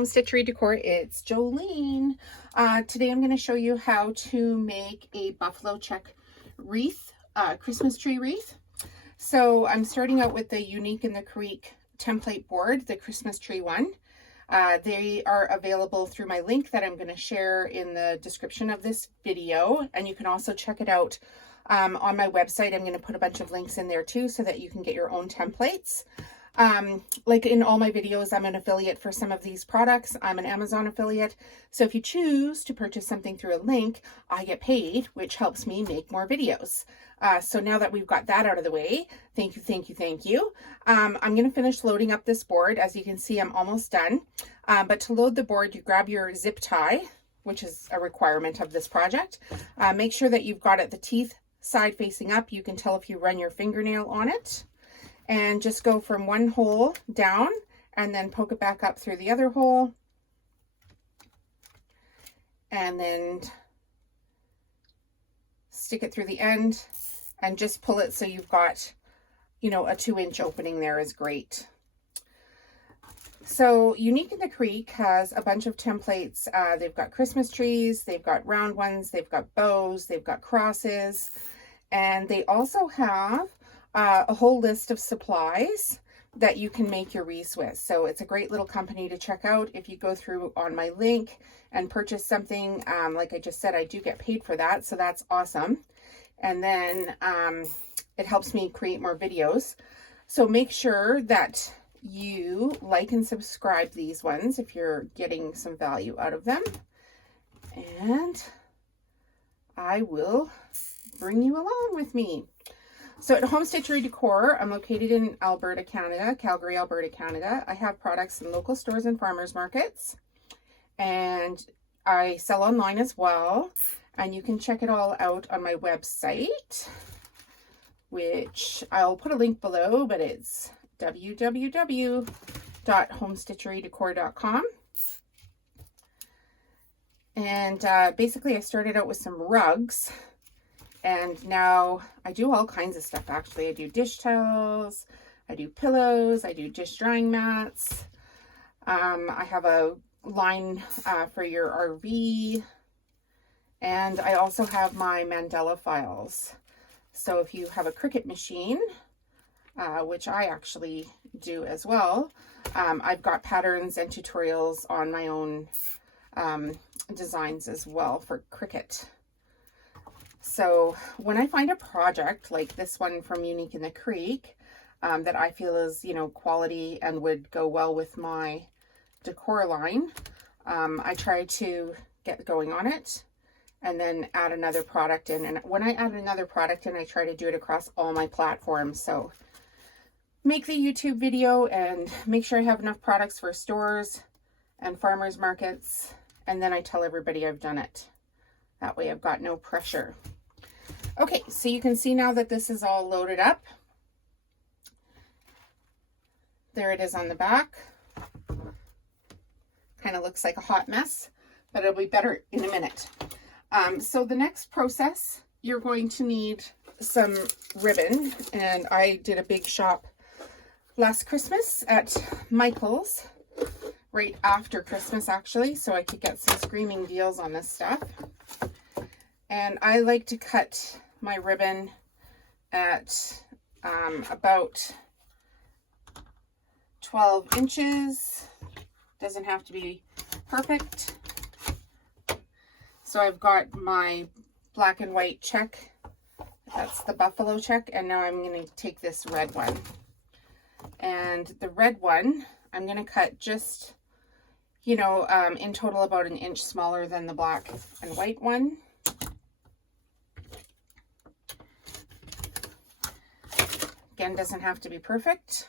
Home Stitchery Decor, it's Jolene. Today I'm going to show you how to make a buffalo check wreath, Christmas tree wreath. So I'm starting out with the Unique in the Creek template board, the Christmas tree one. They are available through my link that I'm going to share in the description of this video, and you can also check it out on my website. I'm going to put a bunch of links in there too so that you can get your own templates. Like in all my videos, I'm an affiliate for some of these products. I'm an Amazon affiliate. So if you choose to purchase something through a link, I get paid, which helps me make more videos. So now that we've got that out of the way, thank you. I'm going to finish loading up this board. As you can see, I'm almost done. But to load the board, you grab your zip tie, which is a requirement of this project. Make sure that you've got it the teeth side facing up. You can tell if you run your fingernail on it. And just go from one hole down and then poke it back up through the other hole. And then stick it through the end and just pull it so you've got, you know, a 2-inch opening there is great. So Unique in the Creek has a bunch of templates. They've got Christmas trees, they've got round ones, they've got bows, they've got crosses, and they also have a whole list of supplies that you can make your wreaths with. So it's a great little company to check out. If you go through on my link and purchase something, like I just said, I do get paid for that, so that's awesome. And then it helps me create more videos. So make sure that you like and subscribe these ones if you're getting some value out of them. And I will bring you along with me. So at Home Stitchery Decor, I'm located in Alberta, Canada, Calgary, Alberta, Canada. I have products in local stores and farmers markets, and I sell online as well. And you can check it all out on my website, which I'll put a link below, but it's www.homestitcherydecor.com. And basically I started out with some rugs. And now I do all kinds of stuff, actually. I do dish towels, I do pillows, I do dish drying mats. I have a line for your RV. And I also have my mandala files. So if you have a Cricut machine, which I actually do as well, I've got patterns and tutorials on my own designs as well for Cricut. So when I find a project like this one from Unique in the Creek that I feel is, you know, quality and would go well with my decor line, I try to get going on it and then add another product in. And when I add another product in, I try to do it across all my platforms. So make the YouTube video and make sure I have enough products for stores and farmers markets. And then I tell everybody I've done it. That way I've got no pressure. Okay, so you can see now that this is all loaded up. There it is on the back. Kind of looks like a hot mess, but it'll be better in a minute. So the next process, you're going to need some ribbon. And I did a big shop last Christmas at Michael's, right after Christmas actually, so I could get some screaming deals on this stuff. And I like to cut my ribbon at about 12 inches. Doesn't have to be perfect. So I've got my black and white check. That's the buffalo check. And now I'm going to take this red one. And the red one, I'm going to cut just, you know, in total about 1 inch smaller than the black and white one. Again, doesn't have to be perfect.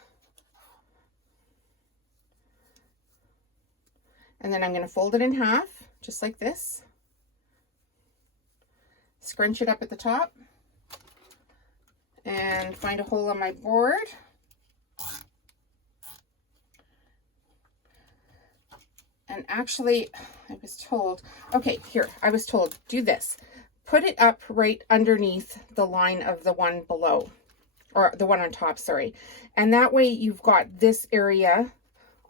And then I'm going to fold it in half, just like this. Scrunch it up at the top. And find a hole on my board. And actually, I was told, okay, here, I was told, do this. Put it up right underneath the line of the one below, or the one on top, sorry. And that way you've got this area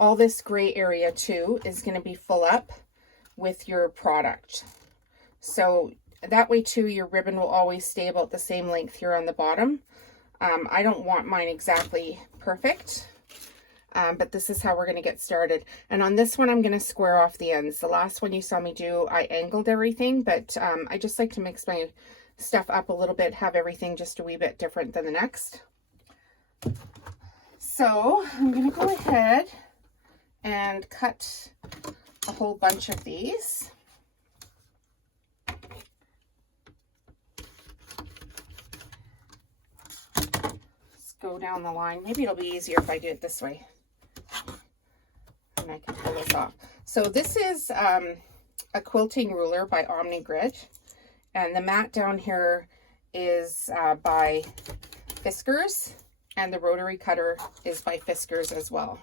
all this gray area too is going to be full up with your product. So that way too, your ribbon will always stay about the same length here on the bottom. I don't want mine exactly perfect, but this is how we're going to get started. And on this one, I'm going to square off the ends. The last one you saw me do, I angled everything, but I just like to mix my stuff up a little bit, have everything just a wee bit different than the next. So I'm going to go ahead and cut a whole bunch of these. Let's go down the line. Maybe it'll be easier if I do it this way. And I can pull this off. So this is a quilting ruler by Omni-Grid. And the mat down here is by Fiskars. And the rotary cutter is by Fiskars as well.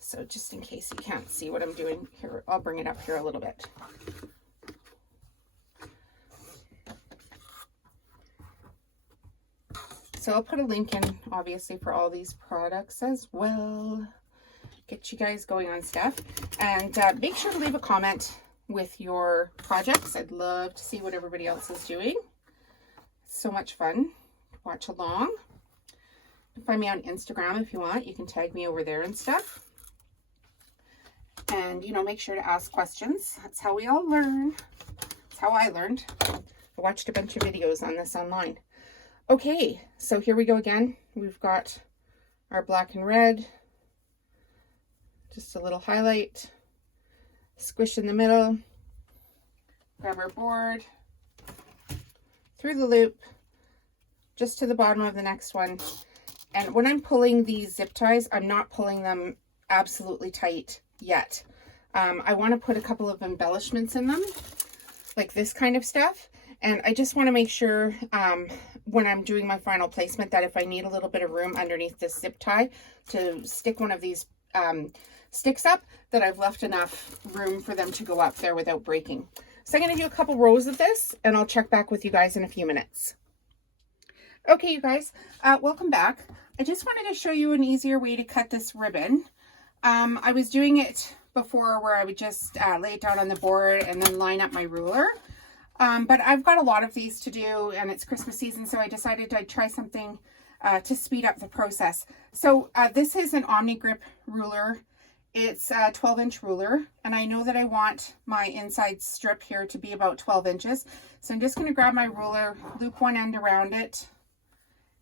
So just in case you can't see what I'm doing here, I'll bring it up here a little bit. So I'll put a link in, obviously, for all these products as well. Get you guys going on stuff. And make sure to leave a comment with your projects. I'd love to see what everybody else is doing. It's so much fun to watch along. Find me on Instagram if you want. You can tag me over there and stuff. And, you know, make sure to ask questions. That's how we all learn. That's how I learned. I watched a bunch of videos on this online. Okay, so here we go again. We've got our black and red. Just a little highlight. Squish in the middle. Grab our board. Through the loop. Just to the bottom of the next one. And when I'm pulling these zip ties, I'm not pulling them absolutely tight yet. I want to put a couple of embellishments in them, like this kind of stuff. And I just want to make sure when I'm doing my final placement that if I need a little bit of room underneath this zip tie to stick one of these sticks up, that I've left enough room for them to go up there without breaking. So I'm going to do a couple rows of this and I'll check back with you guys in a few minutes. Okay, you guys, welcome back. I just wanted to show you an easier way to cut this ribbon. I was doing it before where I would just lay it down on the board and then line up my ruler. But I've got a lot of these to do and it's Christmas season, so I decided I'd try something to speed up the process. So this is an Omni-Grip ruler. It's a 12-inch ruler, and I know that I want my inside strip here to be about 12 inches. So I'm just going to grab my ruler, loop one end around it,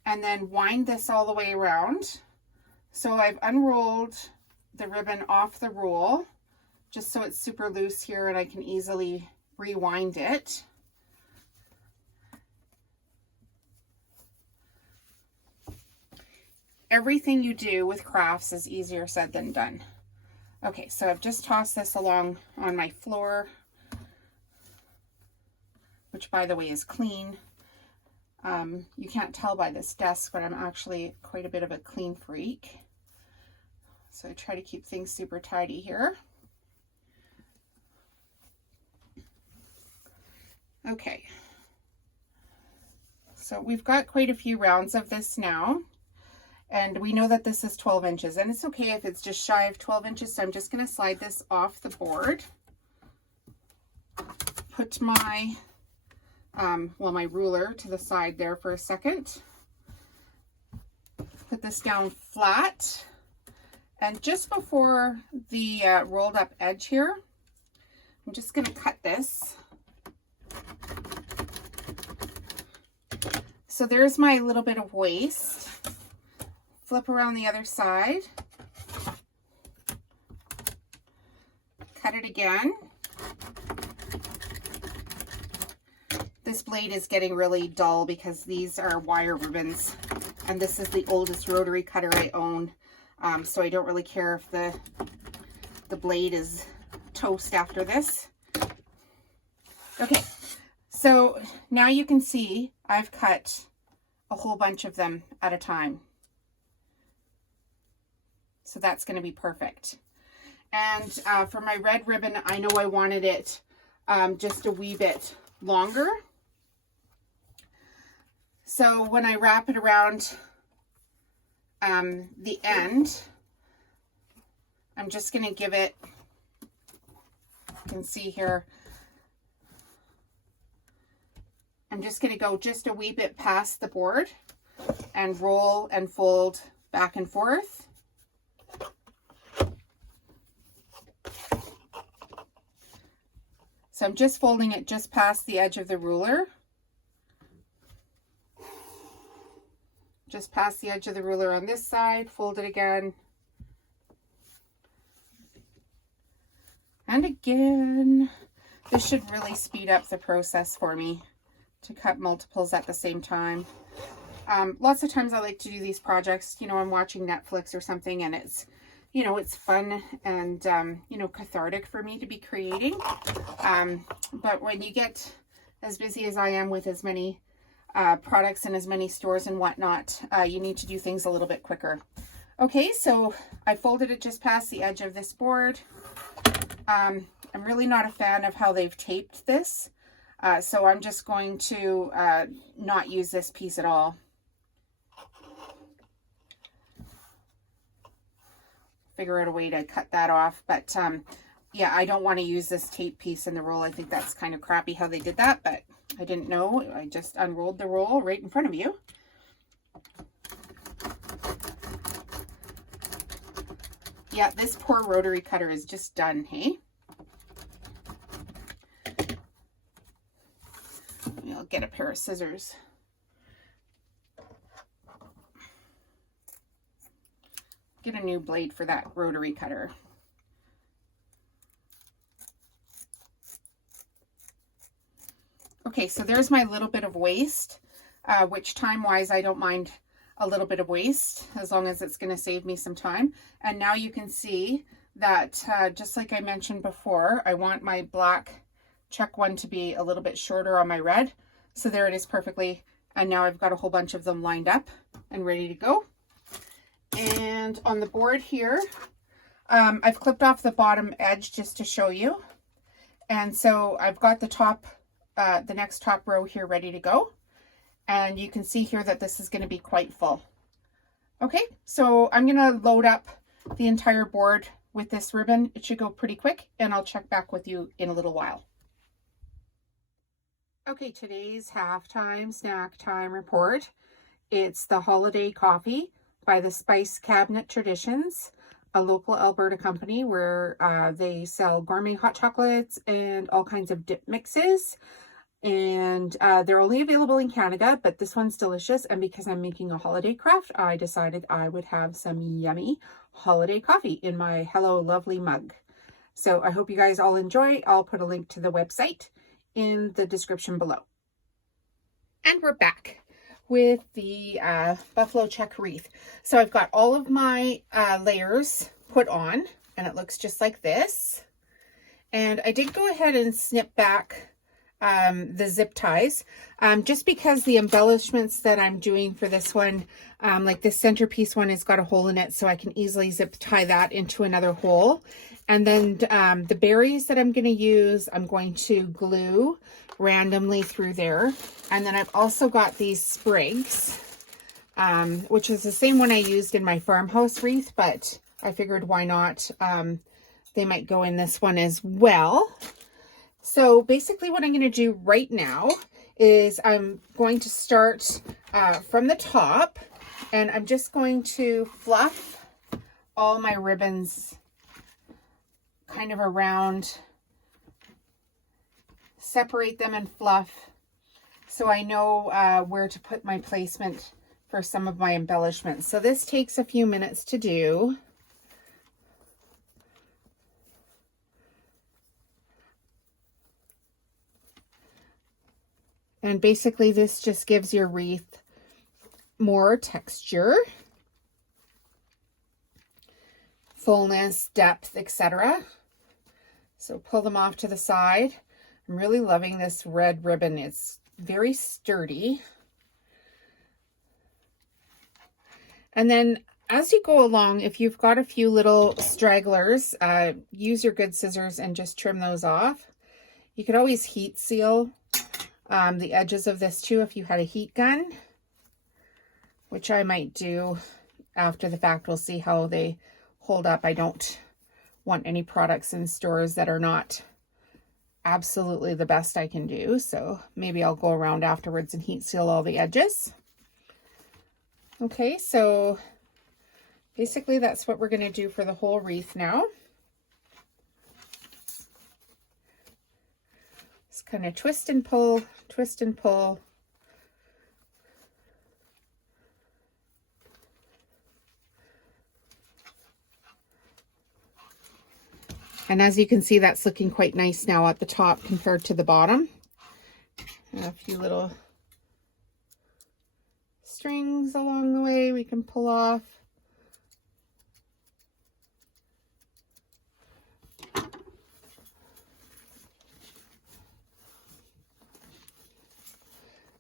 and then wind this all the way around. So I've unrolled the ribbon off the roll, just so it's super loose here and I can easily rewind it. Everything you do with crafts is easier said than done. Okay, so I've just tossed this along on my floor, which by the way is clean. You can't tell by this desk, but I'm actually quite a bit of a clean freak. So I try to keep things super tidy here. Okay. So we've got quite a few rounds of this now. And we know that this is 12 inches. And it's okay if it's just shy of 12 inches. So I'm just going to slide this off the board. Put my, my ruler to the side there for a second. Put this down flat. And just before the rolled up edge here, I'm just going to cut this. So there's my little bit of waste. Flip around the other side. Cut it again. This blade is getting really dull because these are wire ribbons. And this is the oldest rotary cutter I own. So I don't really care if the blade is toast after this. Okay, so now you can see I've cut a whole bunch of them at a time. So that's going to be perfect. And for my red ribbon, I know I wanted it just a wee bit longer. So when I wrap it around the end, I'm just going to give it, you can see here, I'm just going to go just a wee bit past the board and roll and fold back and forth. So I'm just folding it just past the edge of the ruler. Just past the edge of the ruler on this side, fold it again. And again. This should really speed up the process for me to cut multiples at the same time. Lots of times I like to do these projects, you know, I'm watching Netflix or something, and it's, you know, it's fun and, you know, cathartic for me to be creating. But when you get as busy as I am with as many products and as many stores and whatnot, you need to do things a little bit quicker. Okay, so I folded it just past the edge of this board. I'm really not a fan of how they've taped this. So I'm just going to not use this piece at all. Figure out a way to cut that off. But yeah, I don't want to use this tape piece in the roll. I think that's kind of crappy how they did that, but I didn't know. I just unrolled the roll right in front of you. Yeah, this poor rotary cutter is just done, hey? I'll get a pair of scissors. Get a new blade for that rotary cutter. Okay, so there's my little bit of waste, which time-wise I don't mind a little bit of waste as long as it's going to save me some time. And now you can see that just like I mentioned before, I want my black check one to be a little bit shorter on my red. So there it is perfectly. And now I've got a whole bunch of them lined up and ready to go. And on the board here, I've clipped off the bottom edge just to show you. And so I've got the top, the next top row here ready to go. And you can see here that this is going to be quite full. Okay, so I'm going to load up the entire board with this ribbon. It should go pretty quick, and I'll check back with you in a little while. Okay, today's halftime snack time report. It's the holiday coffee by the Spice Cabinet Traditions, a local Alberta company where they sell gourmet hot chocolates and all kinds of dip mixes. And they're only available in Canada, but this one's delicious. And because I'm making a holiday craft, I decided I would have some yummy holiday coffee in my Hello Lovely mug. So I hope you guys all enjoy. I'll put a link to the website in the description below. And we're back with the buffalo check wreath. So I've got all of my layers put on, and it looks just like this. And I did go ahead and snip back the zip ties, just because the embellishments that I'm doing for this one, like this centerpiece one has got a hole in it, so I can easily zip tie that into another hole. And then the berries that I'm going to use, I'm going to glue randomly through there. And then I've also got these sprigs, which is the same one I used in my farmhouse wreath, but I figured why not? They might go in this one as well. So basically what I'm going to do right now is I'm going to start from the top, and I'm just going to fluff all my ribbons kind of around, separate them and fluff so I know where to put my placement for some of my embellishments. So this takes a few minutes to do. And basically this just gives your wreath more texture, fullness, depth, etc. So pull them off to the side. I'm really loving this red ribbon. It's very sturdy. And then as you go along, if you've got a few little stragglers, use your good scissors and just trim those off. You could always heat seal the edges of this too if you had a heat gun, which I might do after the fact. We'll see how they hold up. I don't want any products in stores that are not absolutely the best I can do. So maybe I'll go around afterwards and heat seal all the edges. Okay, so basically that's what we're going to do for the whole wreath now. Just kind of twist and pull, twist and pull. And as you can see, that's looking quite nice now at the top compared to the bottom. And a few little strings along the way we can pull off.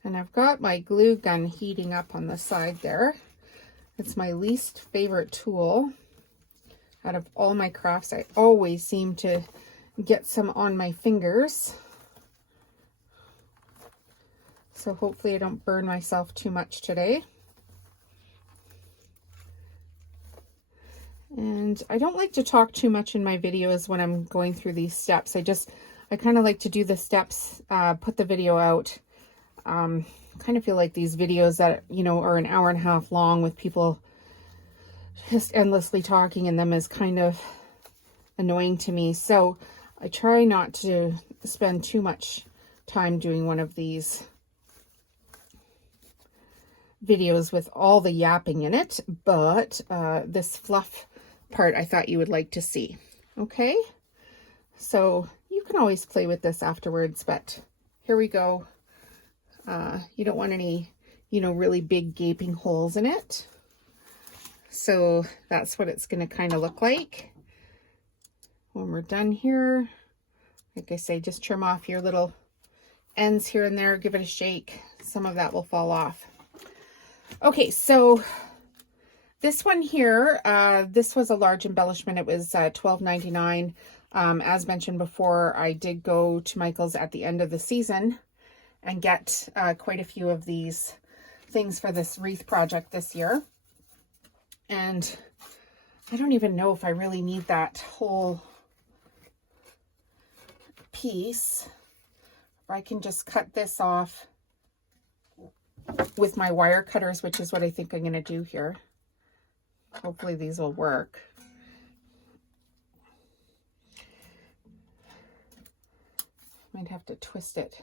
And I've got my glue gun heating up on the side there. It's my least favorite tool. Out of all my crafts, I always seem to get some on my fingers. So hopefully I don't burn myself too much today. And I don't like to talk too much in my videos when I'm going through these steps. I kind of like to do the steps, put the video out. Kind of feel like these videos that, you know, are an hour and a half long with people just endlessly talking in them is kind of annoying to me. So I try not to spend too much time doing one of these videos with all the yapping in it, but this fluff part I thought you would like to see. Okay, so you can always play with this afterwards, but here we go. You don't want any, you know, really big gaping holes in it. So that's what it's going to kind of look like when we're done here. Like I say, just trim off your little ends here and there, give it a shake. Some of that will fall off. Okay, so this one here, this was a large embellishment. It was $12.99. As mentioned before, I did go to Michael's at the end of the season and get quite a few of these things for this wreath project this year. And I don't even know if I really need that whole piece. Or I can just cut this off with my wire cutters, which is what I think I'm going to do here. Hopefully these will work. Might have to twist it.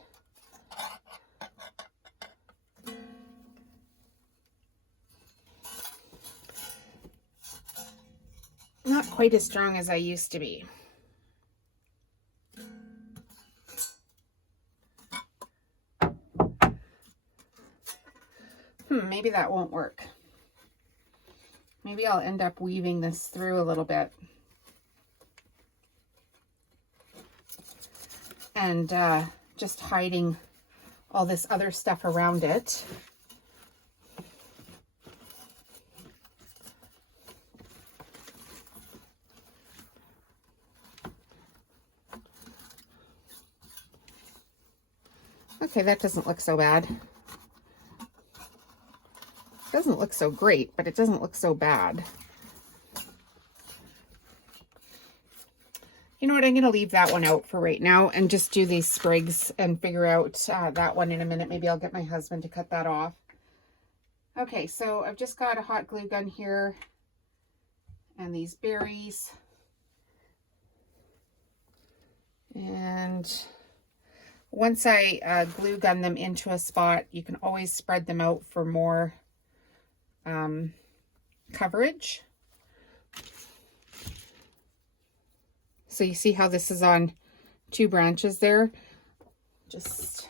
Not quite as strong as I used to be. Maybe that won't work. Maybe I'll end up weaving this through a little bit. And just hiding all this other stuff around it. Okay, that doesn't look so bad. Doesn't look so great, but it doesn't look so bad. You know what, I'm going to leave that one out for right now and just do these sprigs and figure out that one in a minute. Maybe I'll get my husband to cut that off. Okay, so I've just got a hot glue gun here and these berries. And once I glue gun them into a spot, you can always spread them out for more coverage. So you see how this is on 2 branches there? Just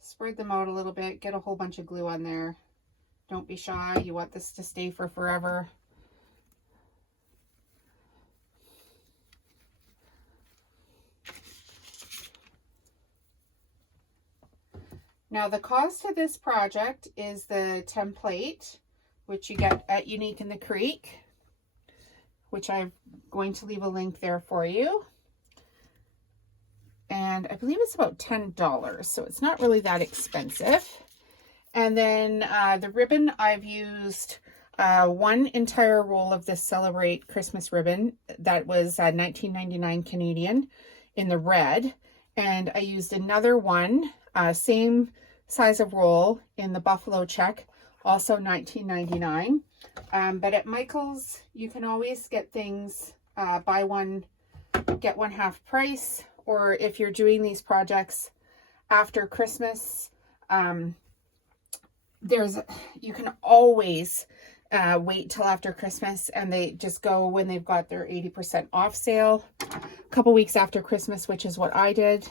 spread them out a little bit, get a whole bunch of glue on there. Don't be shy, you want this to stay for forever. Now the cost of this project is the template, which you get at Unique in the Creek, which I'm going to leave a link there for you. And I believe it's about $10, so it's not really that expensive. And then the ribbon, I've used one entire roll of this Celebrate Christmas ribbon that was $19.99 Canadian in the red, and I used another one, same size of roll in the buffalo check, also $19.99. But at Michael's you can always get things buy one get one half price, or if you're doing these projects after Christmas, you can always wait till after Christmas, and they just go when they've got their 80% off sale a couple weeks after Christmas, which is what I did.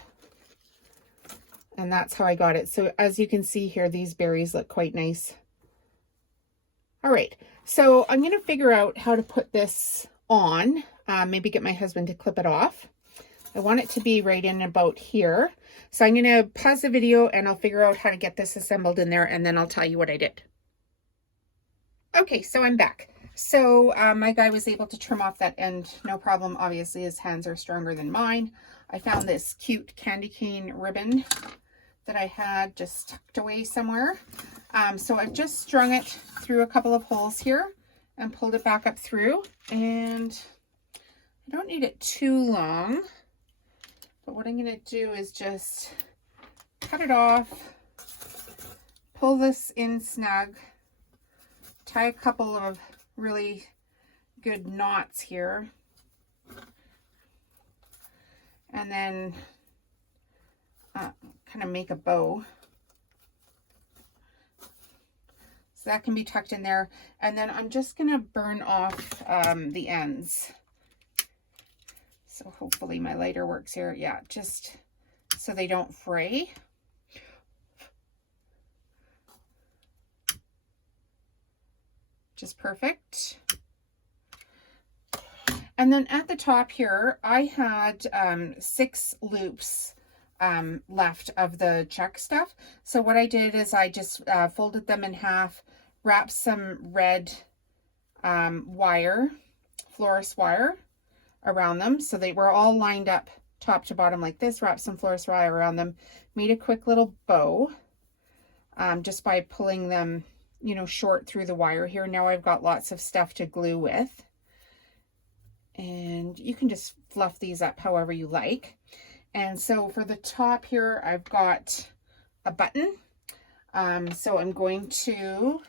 And that's how I got it. So as you can see here, these berries look quite nice. All right, so I'm going to figure out how to put this on. Maybe get my husband to clip it off. I want it to be right in about here. So I'm going to pause the video and I'll figure out how to get this assembled in there, and then I'll tell you what I did. Okay, so I'm back. So my guy was able to trim off that end, no problem. Obviously his hands are stronger than mine. I found this cute candy cane ribbon that I had just tucked away somewhere. So I've just strung it through a couple of holes here and pulled it back up through, and I don't need it too long, but what I'm going to do is just cut it off, pull this in snug, tie a couple of really good knots here, and then kind of make a bow. So that can be tucked in there. And then I'm just going to burn off the ends. So hopefully my lighter works here. Yeah, just so they don't fray. Just perfect. And then at the top here, I had 6 loops left of the check stuff. So what I did is I just folded them in half, wrapped some red wire, florist wire around them. So they were all lined up top to bottom like this, wrapped some florist wire around them, made a quick little bow just by pulling them, you know, short through the wire here. Now I've got lots of stuff to glue with. And you can just fluff these up however you like. And so for the top here, I've got a button. So I'm going to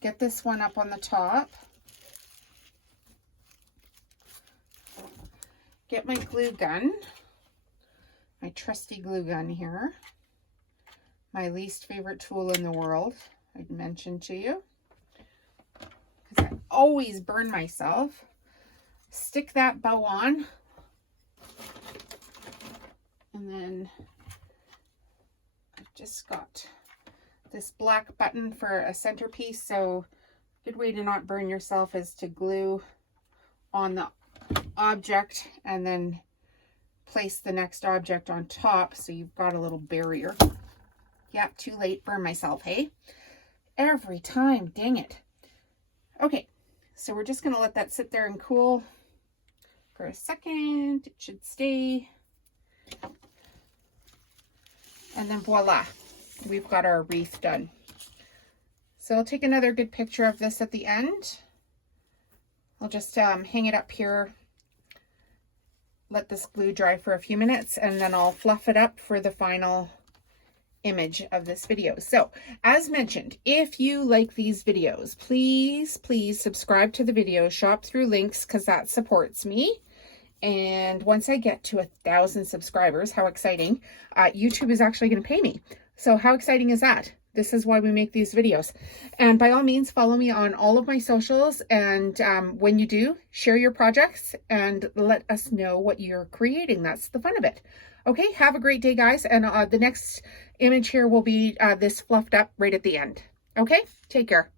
get this one up on the top. Get my glue gun, my trusty glue gun here. My least favorite tool in the world, I'd mentioned to you, because I always burn myself. Stick that bow on, and then I've just got this black button for a centerpiece. So a good way to not burn yourself is to glue on the object and then place the next object on top, so you've got a little barrier. Yeah, too late, burn myself, hey? Every time, dang it. Okay, so we're just gonna let that sit there and cool for a second. It should stay. And then voila, we've got our wreath done. So I'll take another good picture of this at the end. I'll just hang it up here, let this glue dry for a few minutes, and then I'll fluff it up for the final image of this video. So as mentioned, if you like these videos, please subscribe to the video, shop through links, because that supports me. And once I get to 1,000 subscribers, how exciting, YouTube is actually going to pay me. So how exciting is that? This is why we make these videos. And by all means, follow me on all of my socials. And when you do, share your projects and let us know what you're creating. That's the fun of it. Okay, have a great day, guys. And the next image here will be this fluffed up right at the end. Okay, take care.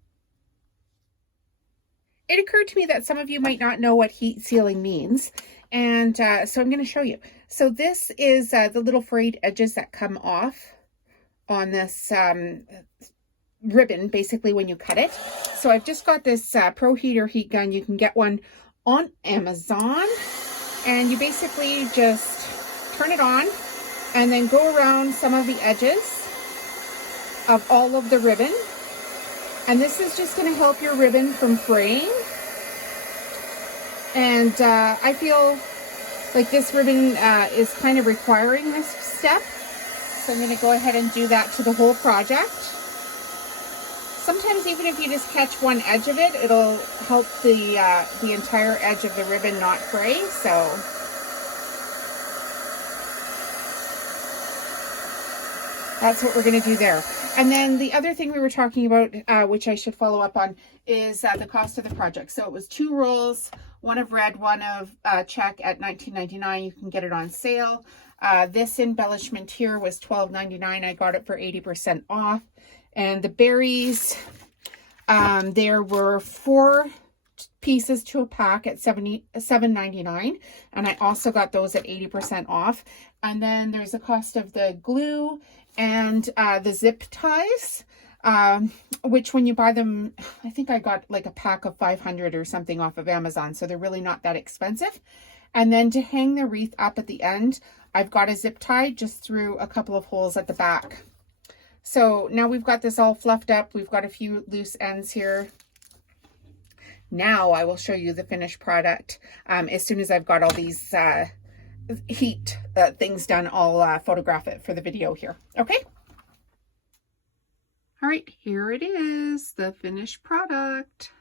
It occurred to me that some of you might not know what heat sealing means. And so I'm going to show you. So this is the little frayed edges that come off on this ribbon, basically, when you cut it. So I've just got this Pro Heater heat gun. You can get one on Amazon. And you basically just turn it on and then go around some of the edges of all of the ribbon And this is just going to help your ribbon from fraying. And I feel like this ribbon is kind of requiring this step. So I'm going to go ahead and do that to the whole project. Sometimes even if you just catch one edge of it, it'll help the entire edge of the ribbon not fray. So that's what we're going to do there. And then the other thing we were talking about, which I should follow up on, is the cost of the project. So it was 2 rolls, one of red, one of check at $19.99. You can get it on sale. This embellishment here was $12.99. I got it for 80% off. And the berries, there were 4 pieces to a pack at $7.99, and I also got those at 80% off. And then there's a cost of the glue and the zip ties, which when you buy them, I think I got like a pack of 500 or something off of Amazon, so they're really not that expensive. And then to hang the wreath up at the end, I've got a zip tie just through a couple of holes at the back. So now we've got this all fluffed up. We've got a few loose ends here. Now I will show you the finished product. As soon as I've got all these heat things done, I'll photograph it for the video here. Okay. All right, here it is, the finished product.